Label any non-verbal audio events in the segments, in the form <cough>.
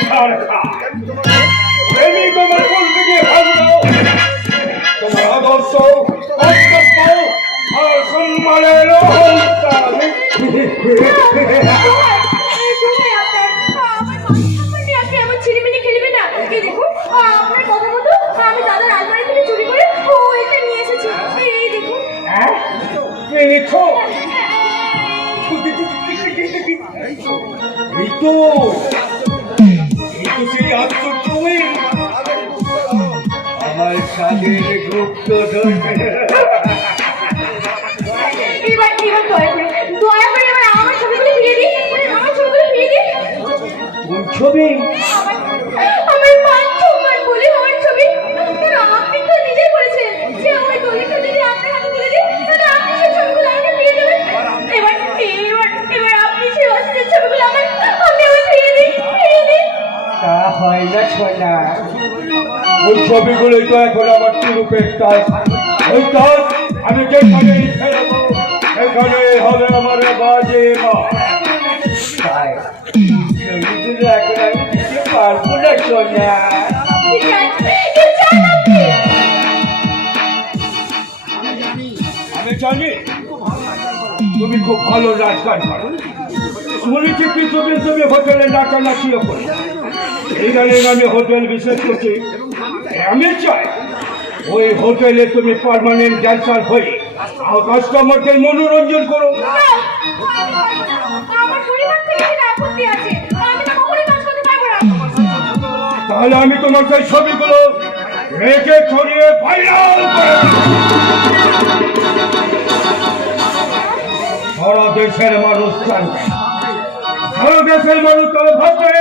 ছাড় খা প্রেমিক আমার বলতে গিয়ে ভাবলো তোমার আদর্শ কর্তব্য আর সম্মানের হ্যাঁ দেখো এই তো এই তো সেই আত্মটুই আমার সাথে গুপ্ত এবার এবার দয়া করে দয়া ছবি? ওই ছবিগুলোই তো এখন আমার তুরুপের তাই ওই তাজ আমি যেখানেই ফেরবো সেখানে হবে আমার বাজে মা পারব আমি জানি, তুমি খুব ভালো রাজগান করো। শুনেছি কিছু তুমি হোটেলে নাচানাচিও করো। এই আমি হোটেল বিশেষ করছি। আমি চাই ওই হোটেলে তুমি পার্মানেন্ট ড্যান্সার হয়ে কাস্টমারদের মনোরঞ্জন করো। তাহলে আমি তোমার সেই ছবিগুলো রেখে ছড়িয়ে ভাইরাল সারা দেশের মানুষ জানবে। সারা দেশের মানুষ তাহলে ভাববে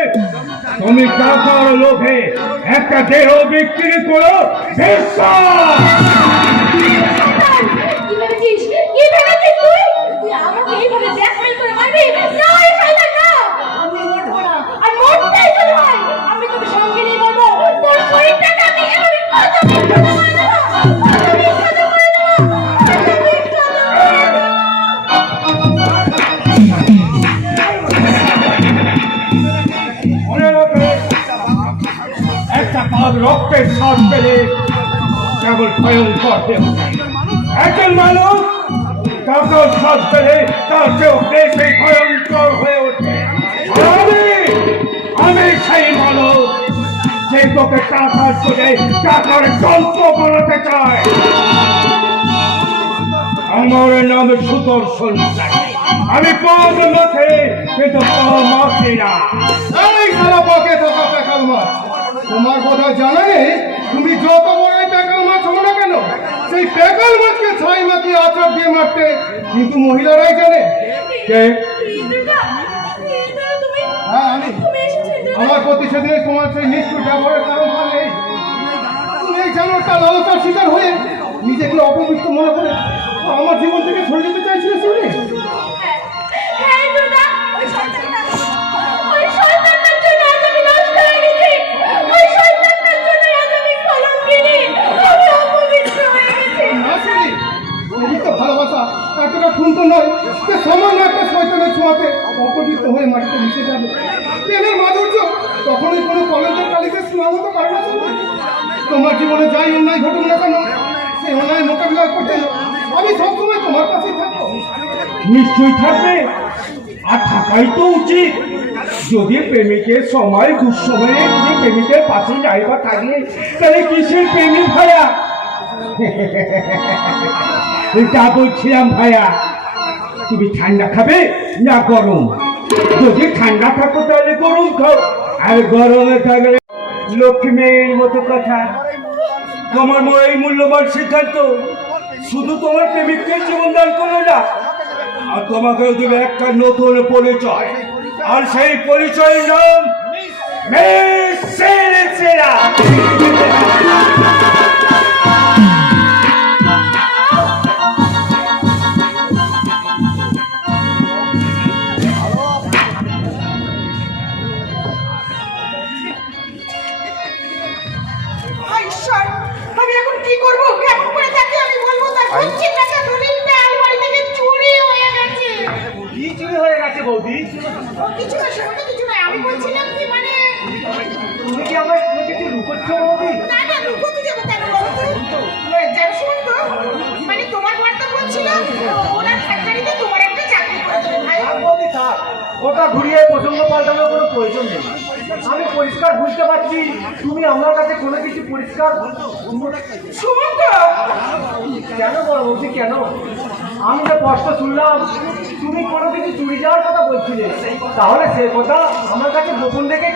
তুমি টাকার লোভে একটা দেহ বিক্রি করো আমি তোকে সঙ্গে নিয়ে বলব, তোর শরীরটাকে আমি এভাবে কথা কাজ রক্তের শ্বাস পেলে কেবল ভয়ঙ্কর দেহ একজন মানুষ টাকার শ্বাস পেলে তার চেয়েও বেশি ভয়ঙ্কর হয়ে ওঠে। আমি আমি সেই মানুষ যে তোকে টাকার চলে টাকার যন্ত্র বানাতে চায়। আমার নাম সুদর্শন। আমি পাগ মাথে কিন্তু পা মাথে না। এই পেকাল মাছ তোমার কথা জানা নেই তুমি যত বড়ই প্যাকাল মাছ হো না কেন? সেই পেকাল মাছকে ছাই মাখিয়ে আচার দিয়ে মারতে কিন্তু মহিলারাই জানে। কে? হ্যাঁ আমি? আমার প্রতি সেদিন তোমার সেই নিষ্ঠুর ব্যবহারের কারণ ভালো তুমি এই জানোয়ারটা লালসার শিকার হয়ে নিজেকে অপবিত্র মনে করে আমার জীবন থেকে সরে যেতে চাইছিলে শুনে ঠুনকো নয় যে সামান্য একটা শয়তানের ছোঁয়াতে অপবিত্র হয়ে মাটিতে মিশে যাবে। প্রেমের মাধুর্য তখনই কোনো কলেজের কালিতে সীমাবদ্ধ করে না শুনবে। তোমার জীবনে যাই অন্যায় ঘটুক না কেন সেই অন্যায় মোকাবিলা করতে আমি সবসময় তোমার কাছেই থাকব। নিশ্চয়ই থাকবে। আর থাকাই তো উচিত। যদি প্রেমিকের সময় দুঃসময়ে যদি প্রেমিকের পাশে যাইবা থাকলে তাহলে কিসের প্রেমিক ভাইয়া <laughs> তা বলছিলাম, ভাইয়া, তুমি ঠান্ডা খাবে না গরম? যদি ঠান্ডা থাকো তাহলে গরম খাও। আর গরমে থাকলে লক্ষ্মীর মতো কথা। তোমার এই মূল্যবান সিদ্ধান্ত? শুধু তোমার প্রেমিককে জীবন দান করল না, আর তোমাকেও দেবে একটা নতুন পরিচয়। আর সেই পরিচয়ের নাম সেরেসেরা।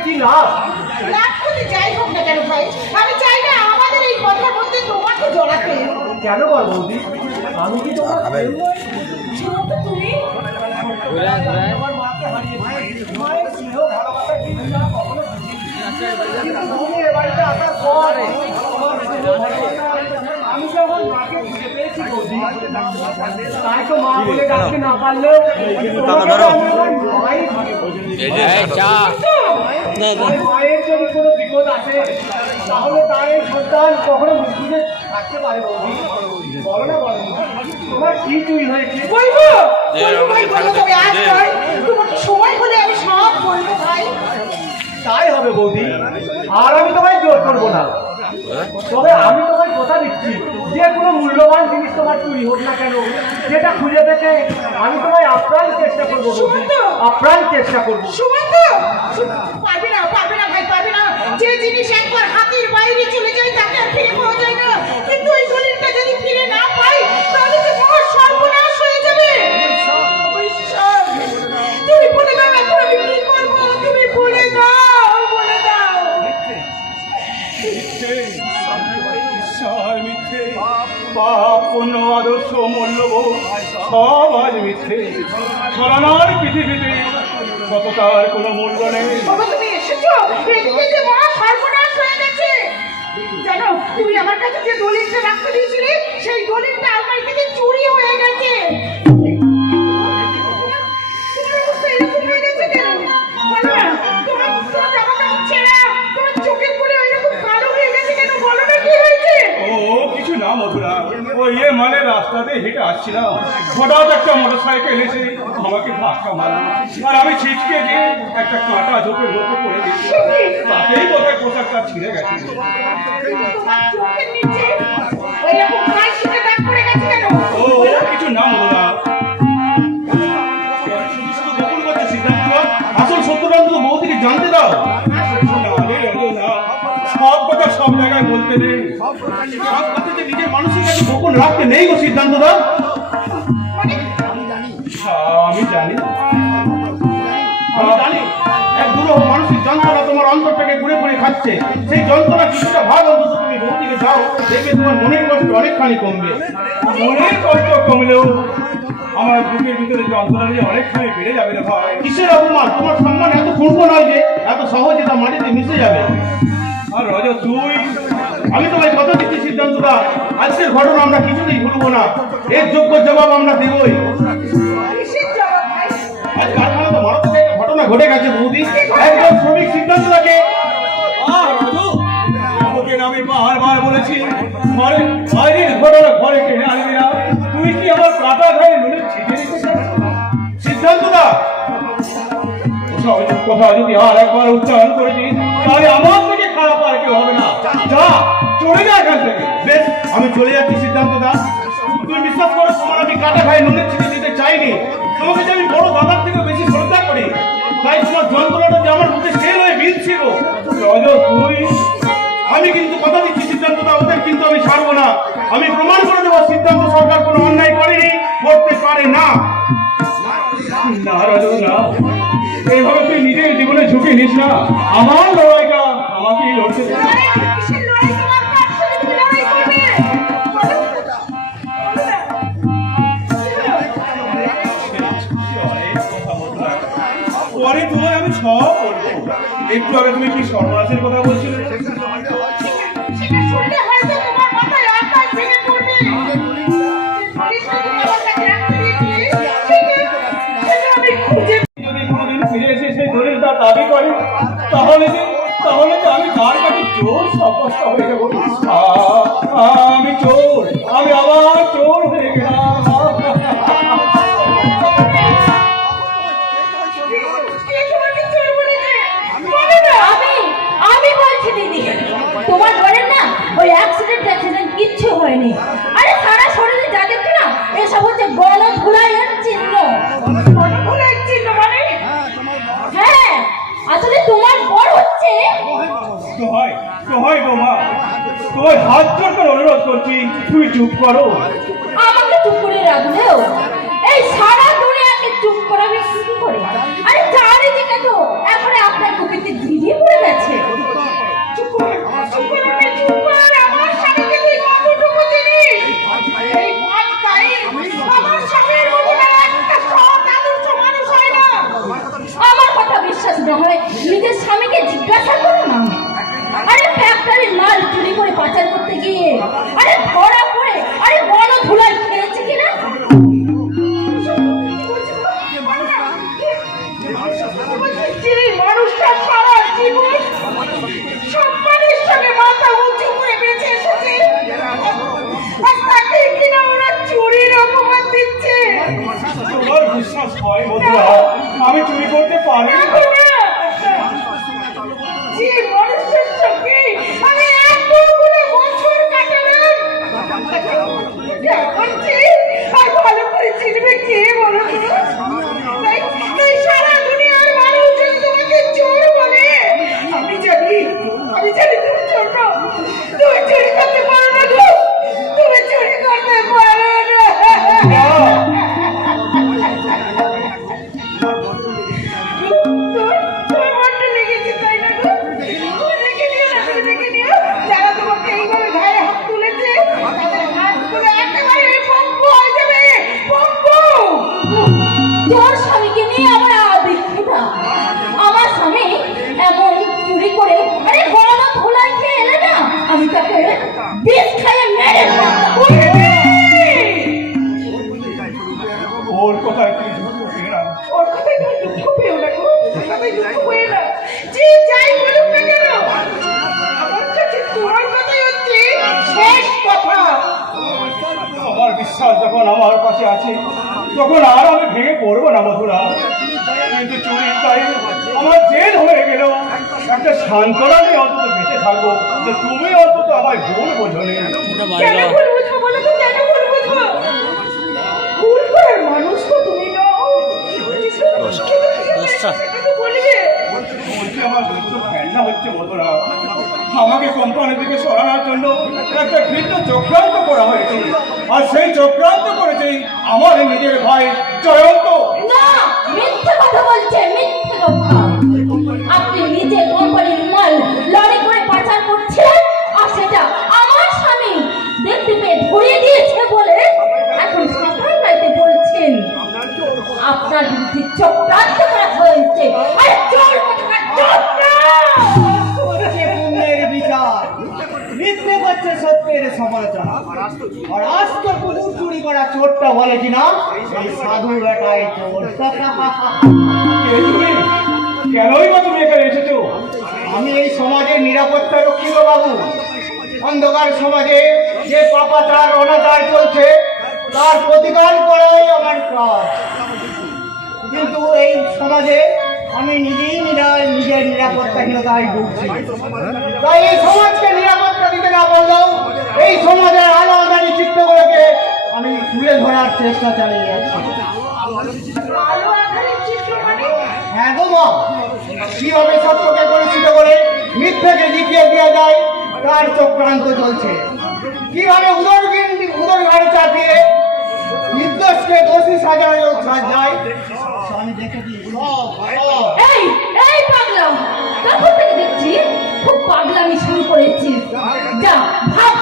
কি যাই হোক না কেন ভাই? আমি চাই না আমাদের এই কথার মধ্যে তোমাকে জড়াতে কেন বল বৌদি? আমি কি তোমার প্রেম নই? শুনুন তো তুমি। আমার মাকে হারিয়েছি মায়ের স্নেহ ভালোবাসা কিছু না? কখনো এ বাড়িতে আসার পর আমার স্নেহ ভালোবাসা আমি যখন মাকে খুঁজে পেয়েছি বৌদি। তাই তো মা বলে ডাকতে না পারলেও মায়ের যদি কোনো বিপদ আসে তাহলে তার এই সন্তান কখনো থাকতে পারে বৌদি। বলো না বলো তোমার কি চুরি হয়েছে? বলব? বলব ভাই বলব তবে আজ নয় তোমাকে সময় হলে আমি সব বলব ভাই। তাই হবে বৌদি। আর আমি তোমায় জোর করব না। তবে আমি তোমায় কথা দিচ্ছি যে কোনো মূল্যবান জিনিস তোমার চুরি হোক না কেন যেটা খুঁজে পেতে আমি তোমায় আপ্রাণ চেষ্টা করব আপ্রাণ চেষ্টা করব। সুমন্ত! পারবে না পারবে না ভাই পারবে না। যে জিনিস একবার হাতের বাইরে চলে যায় তাকে আর ফিরে পাওয়া যায় মূল্যবোধ সব আজ মিথ্যে সরানোর পৃথিবীতে কতটার কোনো মূল্য নেই তুমি এসেছ এদিকে জানো তুমি আমার কাছে যে দলিলটা রাখতে দিয়েছিলে, সেই দলিলটা না ইয়ে মানে রাস্তাতে হেঁটে আসছিলাম। হঠাৎ একটা মোটর সাইকেল এসে আমাকে ধাক্কা আর আমি গিয়ে একটা কাঁটা পড়ে গেছি। তাতেই বোধহয় ছিঁড়ে গেছে? ও কিছু না করছে সিদ্ধান্ত আসল সত্যটা বৌদিকে জানতে দাও। না। সব কথা সব জায়গায় বলতে নেই। তোমার ঘুরে ঘুরে খাচ্ছে। সেই যন্ত্রণা তুমি যাও দেখবে তোমার মনের অনেকখানি কমবে। মনের কষ্ট কমলেও ভিতরে যন্ত্রণা নিয়ে অনেকখানি বেড়ে যাবে রে ভাই। কিসের তোমার সম্মান এত ক্ষুণ্ণ নয় যে, এত সহজে তা মাটিতে মিশে যাবে। আর রজ তুই আমি তোমায় কথা দিচ্ছি সিদ্ধান্তটা। আজকের ঘটনা আমরা কিছুতেই ভুলবো না। এর যোগ্য জবাব আমরা দেবই। আজ কারখানা তো ঘটনা ঘটে গেছে বৌদি একজন শ্রমিক সিদ্ধান্ত থাকে আর রাজু ওকে আমি বারবার বলেছি বাইরের ঘটনা ঘরে টেনে আনবি না। তুই কি আমার কাটা ঘরে নুনের ছিটে দিতে সিদ্ধান্ত দা কথা যদি আর একবার উচ্চারণ করেছিস তাহলে আমার থেকে খারাপ আর কেউ হবে না। যা। চলে যা এখান থেকে। বেশ আমি চলে যাচ্ছি সিদ্ধান্ত দা তুমি বিশ্বাস করো তোমার আমি কাটা খাই নুনের ছিটে দিতে চাইনি। তোমাকে যে আমি বড় দাদার থেকে বেশি শ্রদ্ধা করি তাই তোমার যন্ত্রণাটা যে আমার মুখে সেল হয়ে বিলছিল তুই আমি কিন্তু কথা দিচ্ছি সিদ্ধান্ত দা ওদের কিন্তু আমি ছাড়বো না। আমি প্রমাণ করে দেবো সিদ্ধান্ত সরকার কোনো অন্যায় করেনি করতে পারে না। না রাজু না। এইভাবে তুই নিজের জীবনে ঝুঁকি নিস না। আমার লড়াইটা আমাকেই লড়তে একটু আগে তুমি কি সর্বনাশের কথা বলছিলে? যদি কোনোদিন ফিরে এসে সেই দলিলটা দাবি করে, তাহলে যে তাহলে যে আমি তার কাছে জোর সাব্যস্ত হয়ে যাব। আসলে তোমার বর হচ্ছে তো হয় তো হয় বৌমা তোমার হাত জোর করে অনুরোধ করছি তুমি চুপ করো। আমাকে চুপ করে রাখলেও এই সারা দুনিয়াকে চুপ করাবে কি করে? আরে চারিদিকে তো এখন আপনার কুপিতে ধীরে পড়ে গেছে। হয়। নিজের স্বামীকে জিজ্ঞাসা করো না। আরে ফ্যাক্টরির মাল চুরি করে পাচার করতে গিয়ে। আরে ধরা পড়ে। আরে বড় ধুলাই খেয়েছে কিনা? যে মানুষটা সারা জীবন সম্মানের সঙ্গে মাথা উঁচু করে বেঁচে এসেছে। আর তাকে কিনা ওরা চুরির অপমান দিচ্ছে। তোমার বিশ্বাস হয় বন্ধুরা? আমি চুরি করতে পারি আমার নিজের ভাই জয়ন্ত কুকুর চোরটা বলে কিনা? সাধু বেটাই চোর। কেনই বা তুমি এখানে এসেছ? আমি এই সমাজের নিরাপত্তা রক্ষিত বাবু। অন্ধকার সমাজে যে পাপাচার অনাচার চলছে তার প্রতিকার করাই আমার কাজ। কিন্তু এই সমাজে আমি নিজেই নিজের নিরাপত্তাহীনতায় ভুগছি। তাই এই সমাজকে নিরাপত্তা চেষ্টা চালিয়ে হ্যাঁ গো মা। কীভাবে সত্যকে পরিচিত করে মিথ্যাকে জিতিয়ে দেওয়া যায় তার চক্রান্ত চলছে। কীভাবে উদর উদর ঘাড়ে চাপিয়ে নির্দোষকে দোষী সাজানো যায় দেখেছি এই এই পাগলা তখন থেকে দেখছি? খুব পাগলামি শুরু করেছিস। যা, ভাগ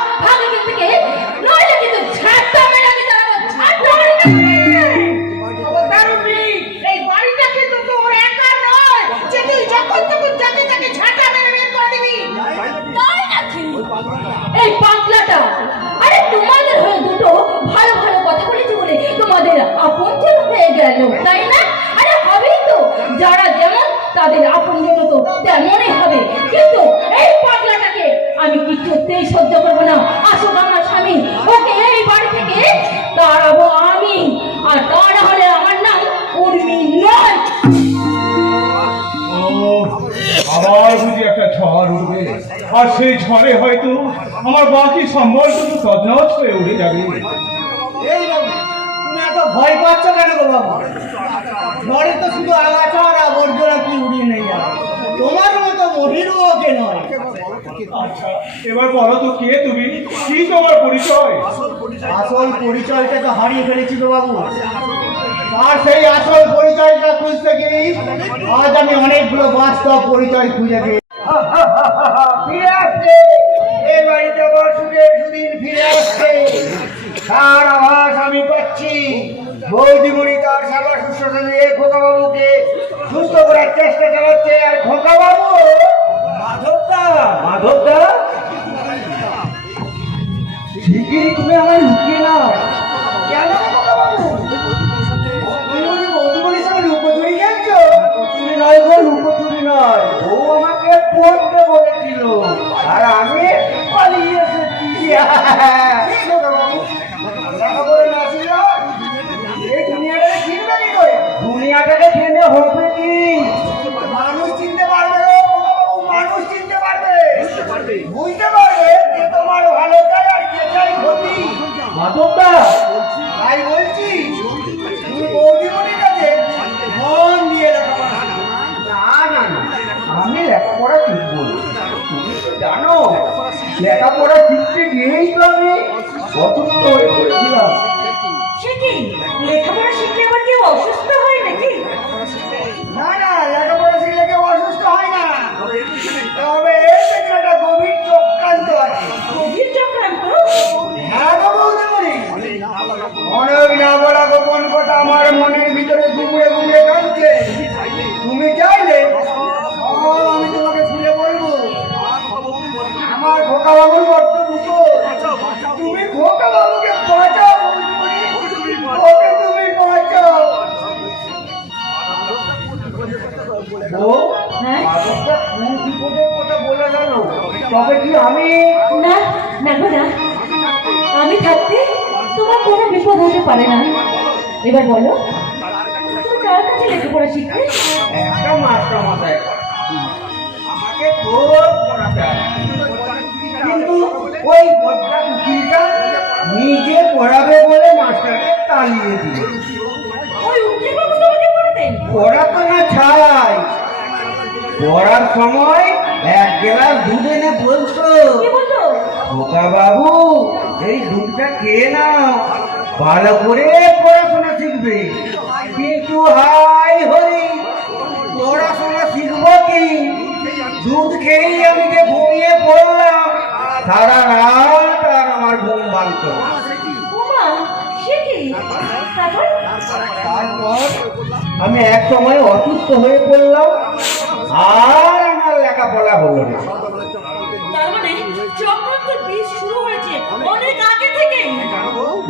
তাদের আপন তো তেমনই হবে। কিন্তু এই পাগলাটাকে আমি কিছুতেই সহ্য করব না। আসুক আমার স্বামী, ওকে এই বাড়ি থেকে তাড়াবো আমি। আর তা না হলে আমার নাম উর্মি নয়। আর সেই ঝড়ে হয়তো আমার বাকি সম্বলটুকু তদনচ হয়ে উড়ে যাবে। ভয় পাচ্ছ কেন গো বাবু? ঝড়ে তো শুধু আগাছা আর আবর্জনা কি উড়িয়ে নিয়ে যাবে তোমার মতো মহিরুকে নয়। আচ্ছা এবার বলো তো কে তুমি? কি তোমার পরিচয়? আসল পরিচয়টা তো হারিয়ে ফেলেছি গো বাবু। আর সেই আসল পরিচয়টা খুঁজতে গিয়েই আজ আমি অনেকগুলো বাস্তব পরিচয় খুঁজে বৌদিমণি তার সেবা শুশ্রূষা দিয়ে খোকা বাবুকে সুস্থ করার চেষ্টা চালাচ্ছে, আর খোকা বাবু মাধবদা! মাধবদা! শিগগিরই তুমি আমায় লুকিয়ে নাও। কেন খোকা বাবু তুমি বুঝি <laughs> লেখাপড়া শিখতে গিয়েই তো আমি অসুস্থ হয়ে পড়েছিলাম। সে কি? লেখাপড়া তবে কি আমি না না গো না। আমি থাকতে তোমার কোনো বিপদ হতে পারে না। এবার বলো তুমি কার কাছে লেখাপড়া শিখতে একটা মাস্টার মশাই আমাকে খুব পড়াতে কিন্তু ওই বদ্দা উকিলটা নিজে পড়াবে বলে মাস্টারকে তাড়িয়ে দিল ওই উকিল বাবু তোমাকে পড়াতেন? পড়াতো না ছাই। পড়ার সময় এক গ্লাস দুধ এনে বলতো খোকা বাবু এই দুধটা খেয়ে নাও। ভালো করে পড়াশোনা শিখবে। কিন্তু হাই হরি পড়াশোনা শিখব কি? দুধ খেয়েই আমি যে ঘুমিয়ে পড়লাম সারা রাত আর আমার ঘুম ভাঙত তারপর আমি এক সময় অসুস্থ হয়ে পড়লাম আর আমার লেখাপড়া হলো না। মানে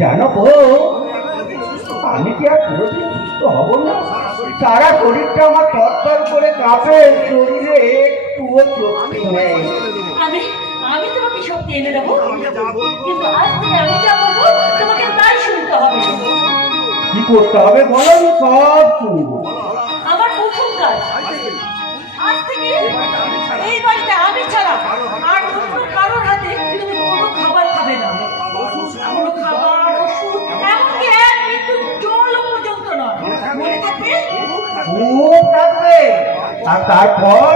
জানো গো আমি কি আর পুরোপুরি সুস্থ হব না? সারা শরীরটা আমার তরতর করে কাঁপে শরীরে একটুও শক্তি নেই। আমি আমি তোমাকে শক্তি এনে দেবো। কিন্তু আজ থেকে আমি যা বলব তোমাকে তাই শুনতে হবে। কি করতে হবে বলো আমি সব শুনব। আমার প্রথম কাজ আজ থেকে এই বাড়িতে আমি ছাড়া আর অন্য কারোর হাতে তুমি কোনো খাবার খাবে না। কোনো খাবার ওষুধ এমনকি এক মৃত্যু জল পর্যন্ত নয়। মনে থাকবে? খুব থাকবে। আর তারপর?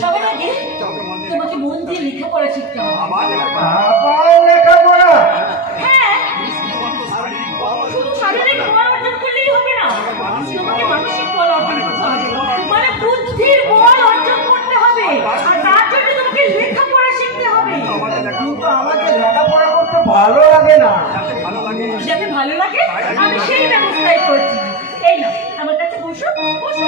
সবার আগে তোমাকে মন দিয়ে লেখাপড়া শিখতে হবে। ভালো লাগে না। যাতে ভালো লাগে, আমি সেই ব্যবস্থাই করছি। এই না আমার কাছে বসো বসো।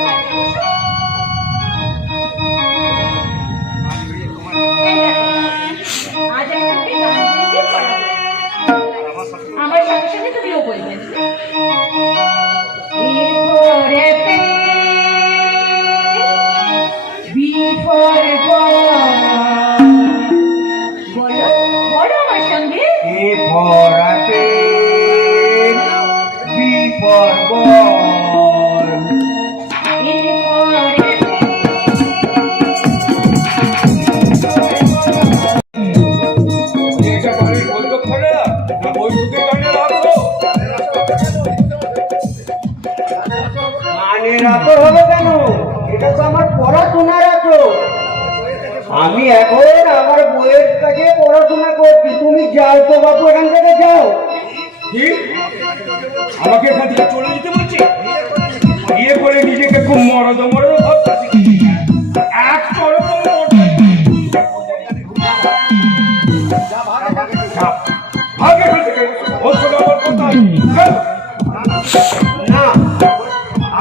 বরাতে বিপদ মানে রাত হলো কেন? এটা তো আমার পড়াশোনা আমি এখন আমার বইয়ের কাছে পড়াশোনা করছি। তুমি যাও তো বাবু এখান থেকে যাও। কি? আমাকে এখান থেকে চলে যেতে বলছে? বিয়ে করে নিজেকে খুব মরদ মরদ ভাবতেছি। এক চরম মরদ। যা, ভাগ এখান থেকে। ওর সঙ্গে আমার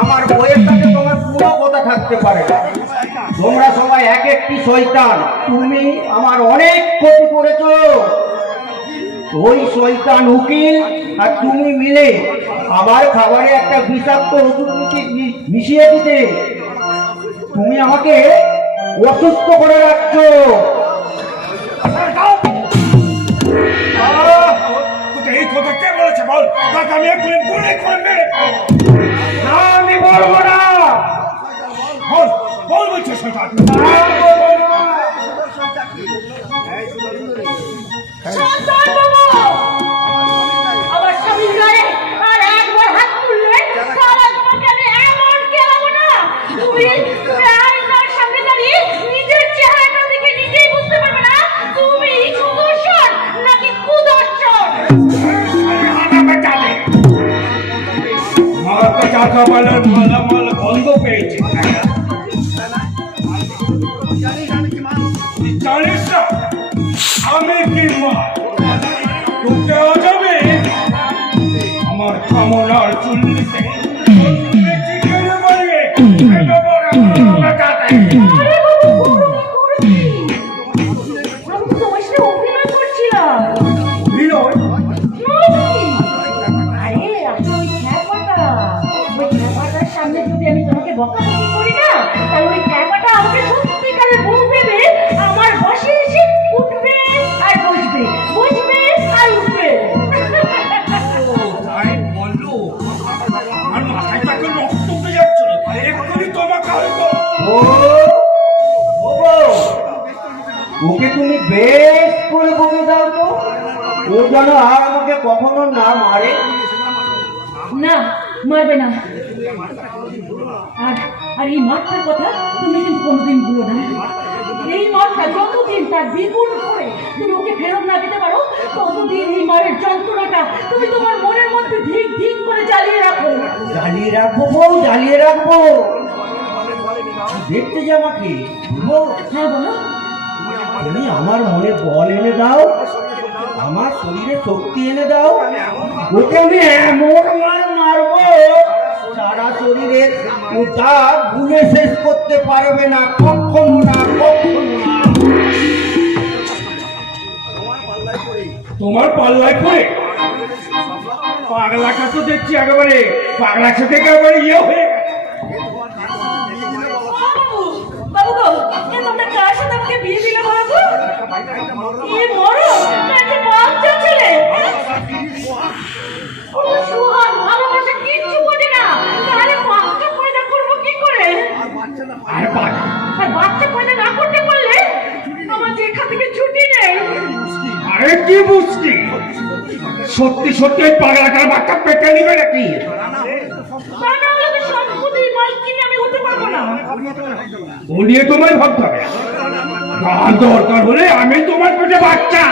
আমার বইয়ের কাছে তোমার পুরো কথা থাকতে পারে। তোমরা একটি শয়তান। তুমি আমার অনেক ক্ষতি করেছ। ওই শয়তান উকিল আর তুমি মিলে আমার খাবারে একটা বিষাক্ত ওষুধ মিশিয়ে- মিশিয়ে দিতে। তুমি আমাকে অসুস্থ করে রাখছো। এই কথা কে বলেছে বল? তাকে আমি এক্ষুনি গুলি করে মেরে না আমি বলব না। বল বল বলছে সেটা বালার মালামাল বন্ধ পেয়েছে। জানিস আমি কি তোকে যাবে? আমার কামনার চুল্লিতে না মারে। না মারবে না। আর আর এই মাঠটার কথা তুমি কিন্তু কোনোদিন ভুলো না। এই মাঠটা যতদিন তার দ্বিগুণ করে তুমি ওকে ফেরত না দিতে পারো ততদিন এই মারের যন্ত্রণাটা তুমি তোমার মনের মধ্যে ধিক ধিক করে জ্বালিয়ে রাখো। জ্বালিয়ে রাখব বউ জ্বালিয়ে রাখব। দেখতে যে আমাকে হ্যাঁ বলো। তুমি আমার মনে বল এনে দাও। আমার শরীরে শক্তি এনে দাও। ওকে আমি এমন মার মারবো। সারা শরীরে ওটা গুলে শেষ করতে পারবে না কখনো না কখনো না। তোমার পাল্লায় পড়ে। পাগলা তো দেখছি একেবারে। পাগলাটা থেকে একেবারে ইয়ে হয়ে গেছে। বাবু এ তোমরা কার সাথে আমাকে বিয়ে দিলে এ মরো বাচ্চা ছেলে? ও সুহান ভালোবাসা কিচ্ছু বোঝে না। তাহলে বাচ্চা পয়দা করব কি করে? আর বাচ্চা পয়দা না করতে পারলে আমার যে এখান থেকে ছুটি নেই। আরে কি বুঝছি সত্যি সত্যি ওই পাগলাটার বাচ্চা পেটে নিবে নাকি? ও নিয়ে তোমায় ভাবতে হবে। দরকার হলে আমি তোমার পেটে বাচ্চা।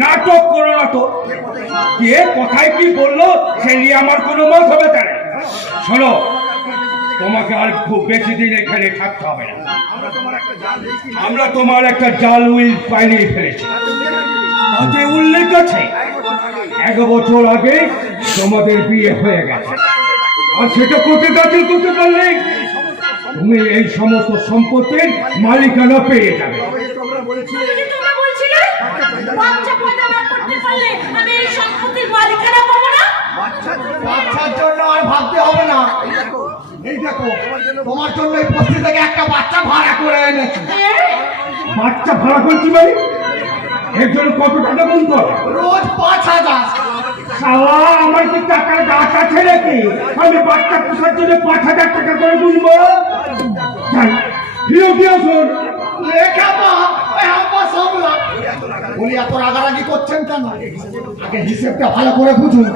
নাটক করো না তো। কে, কোথায় কি বলল, সে নিয়ে আমার কোনো মত হবে তাহলে শোনো তোমাকে আর খুব বেশি দিন এখানে থাকতে হবে না। আমরা তোমার একটা জাল উইল বানিয়ে ফেলেছি। তাতে উল্লেখ আছে। এক বছর আগে তোমাদের বিয়ে হয়ে গেছে। আর সেটা করতে দাখিল করতে পারলে তুমি এই সমস্ত সম্পত্তির মালিকানা পেয়ে যাবে। তুমি যে তোমরা বলছিলে বাচ্চা পয়দা না করতে পারলে আমি এই সম্পত্তির মালিকানা পাবো না। বাচ্চার জন্য আর ভাবতে হবে না। এই দেখো তোমার জন্য এই বস্তি থেকে একটা বাচ্চা ভাড়া করে এনেছি। বাচ্চা ভাড়া করছি মানে? এর জন্য কত টাকা হবে? রোজ পাঁচ হাজার। খাওয়া আমার কি টাকার গাছ আছে নাকি? আমি বাচ্চা পোষার জন্য পাঁচ হাজার টাকা করে তুলবো? যাই ফিরে গিয়ে আসুন ওই সামলা। বলি এত রাগারাগি করছেন কেন? আগে হিসেবটা ভালো করে বুঝুন।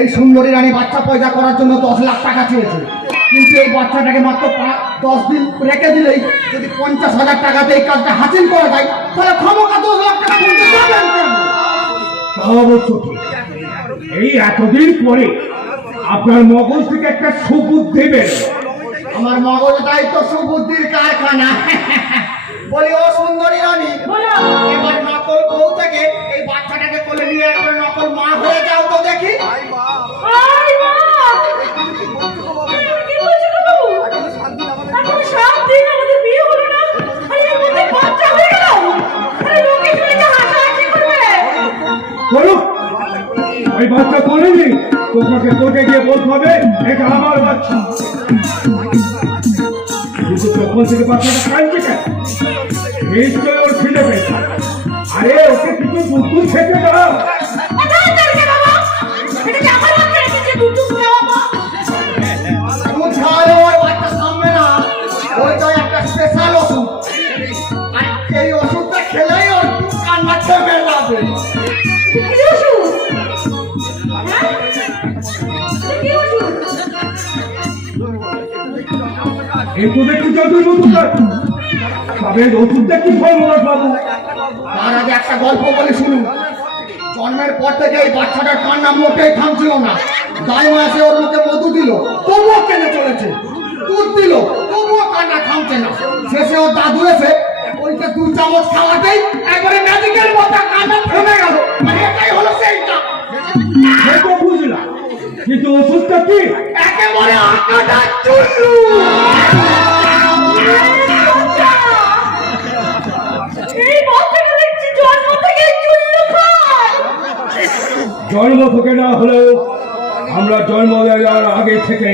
এই সুন্দরী রানী বাচ্চা পয়দা করার জন্য দশ লাখ টাকা চেয়েছে। কিন্তু এই বাচ্চাটাকে মাত্র দশ দিন রেখে দিলেই যদি পঞ্চাশ হাজার টাকাতে এই কাজটা হাসিল করা যায় তাহলে ক্ষমতা দশ লাখ টাকা অবশ্য এই এতদিন পরে আপনার মগজ থেকে একটা সুবুদ্ধি বেরো আমার মগজটাই তো সুবুদ্ধির কারখানা। বলি ও সুন্দরী রানী এবার নকল বউ থেকে এই বাচ্চাটাকে কোলে নিয়ে একবার নকল মা হয়ে বাচ্চা বলেনি তোমাকে তোকে গিয়ে বলতে হবে, এটা আমার বাচ্চা। নিশ্চয়ই ওর পেয়েছে। আরে, ওকে কিছু দুধ খেতে দাও। এই। তবে ওষুধটা কি ফর্মুলা বাবু? তার আগে একটা গল্প বলে শুনুন। জন্মের পর থেকে এই বাচ্চাটার কান্না মোটেই থামছিল না। ওর মুখে মধু দিল। তবুও কেনে চলেছে। দুধ দিল। তবুও কান্না থামছে না। শেষে ওর দাদু এসে ওইটা দু চামচ খাওয়াতেই একবারে ম্যাজিকের মতো কান্না থেমে গেল। মানে এটাই হলো সেইটা। কিন্তু ওষুধটা কি? একেবারে আকাটা চুল্লু জন্ম থেকে চুল্লু খায়? জন্ম থেকে না হলেও আমরা জন্ম দেওয়ার আগে থেকে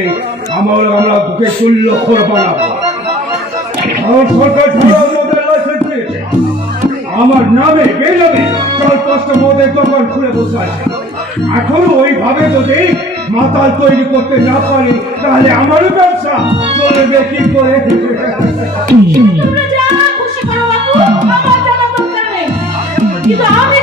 আমার আমরা বুকে তুল্য খোর বানাবো। আমার সরকার আমাদের আমার নামে চার পাঁচটা মদের দোকান খুলে বসে আছে এখন ওইভাবে যদি মাতাল তৈরি করতে না পারি তাহলে আমারও ব্যবসা। চলবে কি করে? কিন্তু আমি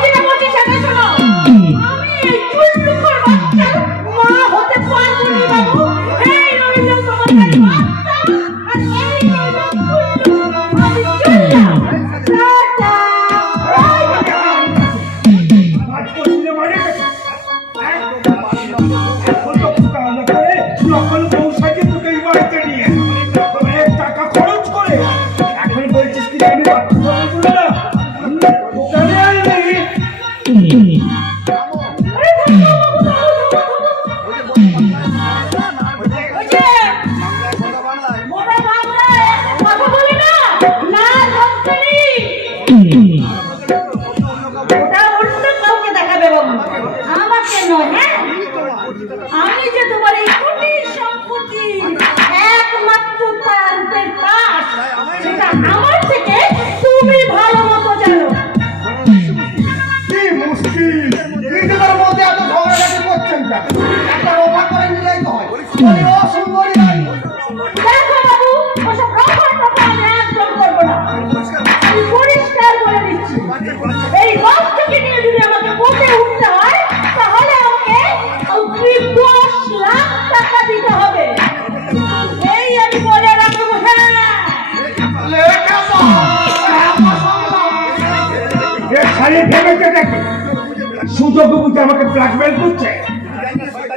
Thank you. সুযোগ বুঝে আমাকে ব্ল্যাকমেল করছে।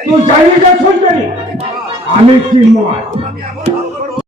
তুই জানিয়ে যা শুনতে আমি কি মত